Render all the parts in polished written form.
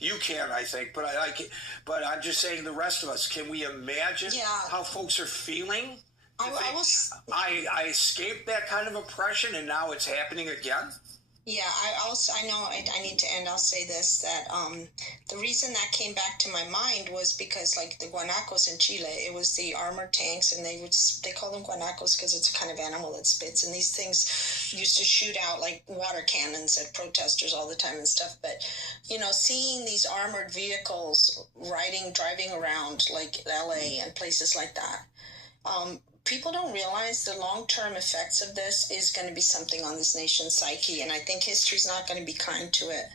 You can, I think, but but I'm just saying the rest of us. Can we imagine how folks are feeling? I escaped that kind of oppression, and now it's happening again. Yeah, I know I need to end. I'll say this, that the reason that came back to my mind was because, like, the guanacos in Chile, it was the armored tanks, and they call them guanacos because it's a kind of animal that spits, and these things used to shoot out like water cannons at protesters all the time and stuff. But, you know, seeing these armored vehicles driving around like LA and places like that, people don't realize the long-term effects of this is going to be something on this nation's psyche, and I think history's not going to be kind to it.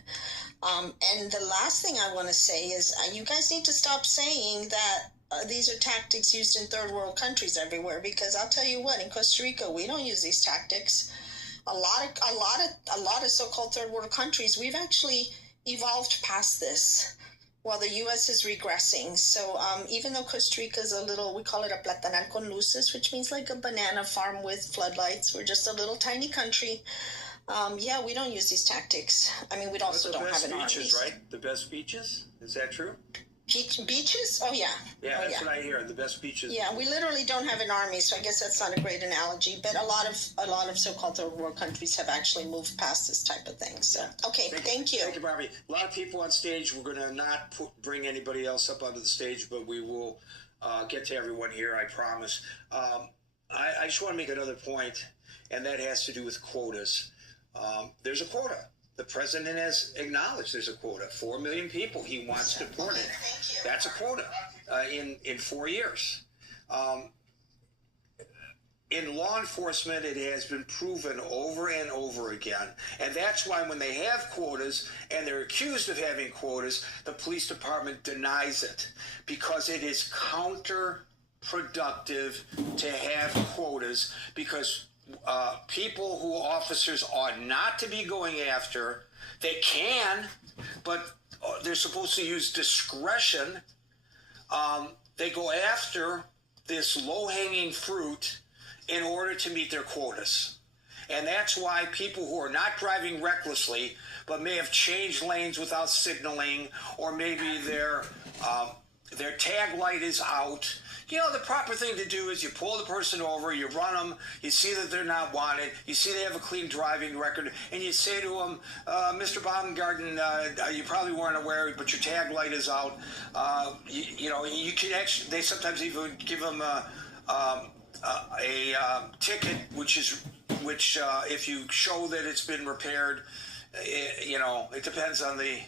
And the last thing I want to say is you guys need to stop saying that these are tactics used in third world countries everywhere, because I'll tell you what, in Costa Rica, we don't use these tactics. A lot of so-called third world countries, we've actually evolved past this, while the U.S. is regressing. So even though Costa Rica is we call it a platanal con luces, which means like a banana farm with floodlights. We're just a little tiny country. We don't use these tactics. I mean, we also don't have an army. The best beaches, right? The best beaches? Is that true? Beaches? Oh, yeah. Yeah, that's what I hear. The best beaches. Yeah, we literally don't have an army, so I guess that's not a great analogy. But a lot of so-called third world countries have actually moved past this type of thing. So, okay, thank you. Thank you, Barbie. A lot of people on stage. We're going to not bring anybody else up onto the stage, but we will get to everyone here, I promise. I just want to make another point, and that has to do with quotas. There's a quota. The president has acknowledged there's a quota. 4 million people he wants deported. That's a quota in 4 years. In law enforcement, it has been proven over and over again. And that's why when they have quotas and they're accused of having quotas, the police department denies it, because it is counterproductive to have quotas, because people who officers ought not to be going after, they can, but they're supposed to use discretion. They go after this low-hanging fruit in order to meet their quotas. And that's why people who are not driving recklessly, but may have changed lanes without signaling, or maybe their tag light is out. You know, the proper thing to do is you pull the person over, you run them, you see that they're not wanted, you see they have a clean driving record, and you say to them, Mr. Baumgarten, you probably weren't aware, but your tag light is out. You can actually, they sometimes even give them a ticket, which if you show that it's been repaired, it depends on the